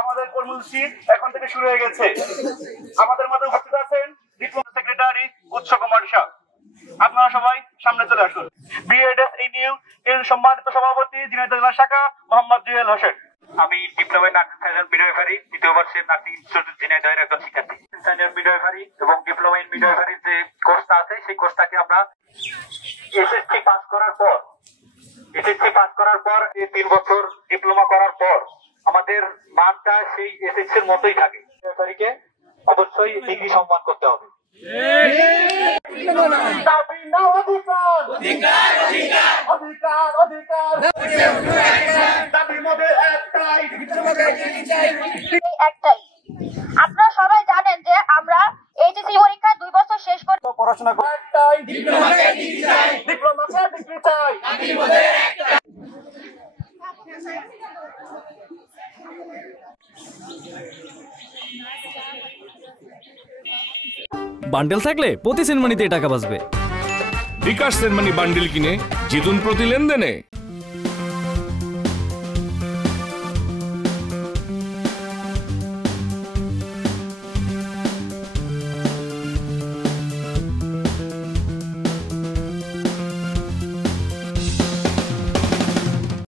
আমাদের কর্মসূচি এখন থেকে শুরু হয়ে গেছে। আমাদের মধ্যে উপস্থিত আছেন ডিপ্লোমা সেক্রেটারি উৎস কুমার শাহ। আপনারা সবাই সামনে চলে আসুন। বিএডএসইউ এর সম্মানিত সভাপতি ঝিনাইদহ জেলা শাখা মোহাম্মদ জুয়েল হোসেন। আমি ডিপ্লোমা নার্সিং সার্জন মিডওয়াইফারি দ্বিতীয় বর্ষের নার্সিং ইনস্টিটিউট ঝিনাইদহের একজন শিক্ষার্থী। সিনিয়র মিডওয়াইফারি এবং ডিপ্লোমা ইন মিডওয়াইফারির যে কোর্সটা আছে সেই কোর্সটাকে আমরা এসএসসি পাস করার পর 3 বছর ডিপ্লোমা করার পর আমাদের মানটা সেই এসএসসির মতোই থাকে। মিডওয়াইফারিকে অবশ্যই ডিগ্রি সম্মান করতে হবে। একটাই, আপনারা সবাই জানেন যে আমরা এইচএসসি পরীক্ষা 2 বছর শেষ করে পড়াশোনা বান্ডেল থাকলে প্রতি সেনমানিতে টাকা বাঁচবে। বিকাশ সেনমানি বান্ডিল কিনে জিতুন প্রতি লেনদেনে।